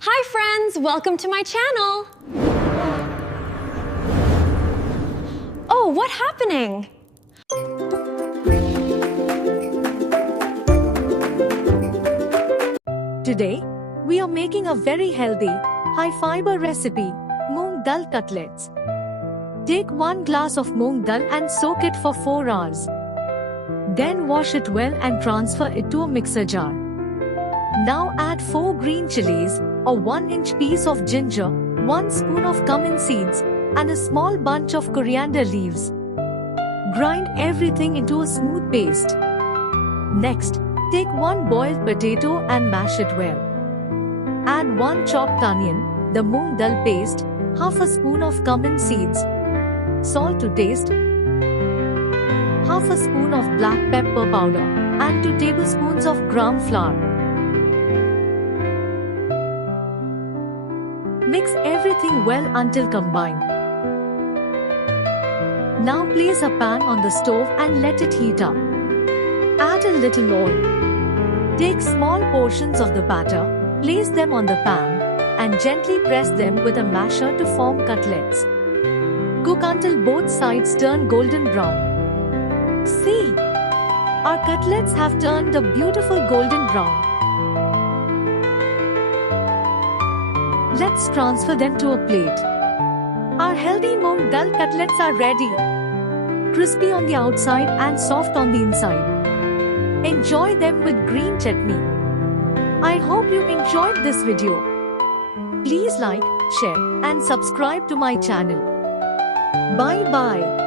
Hi friends, welcome to my channel. Oh, what's happening? Today, we are making a very healthy, high-fiber recipe, Moong Dal Cutlets. Take 1 glass of Moong Dal and soak it for 4 hours. Then wash it well and transfer it to a mixer jar. Now add 4 green chilies, a 1-inch piece of ginger, 1 spoon of cumin seeds, and a small bunch of coriander leaves. Grind everything into a smooth paste. Next, take 1 boiled potato and mash it well. Add 1 chopped onion, the moong dal paste, half a spoon of cumin seeds, salt to taste, half a spoon of black pepper powder, and 2 tablespoons of gram flour. Mix everything well until combined. Now place a pan on the stove and let it heat up. Add a little oil. Take small portions of the batter, place them on the pan, and gently press them with a masher to form cutlets. Cook until both sides turn golden brown. See! Our cutlets have turned a beautiful golden brown. Let's transfer them to a plate. Our healthy moong dal cutlets are ready. Crispy on the outside and soft on the inside. Enjoy them with green chutney. I hope you enjoyed this video. Please like, share, and subscribe to my channel. Bye bye.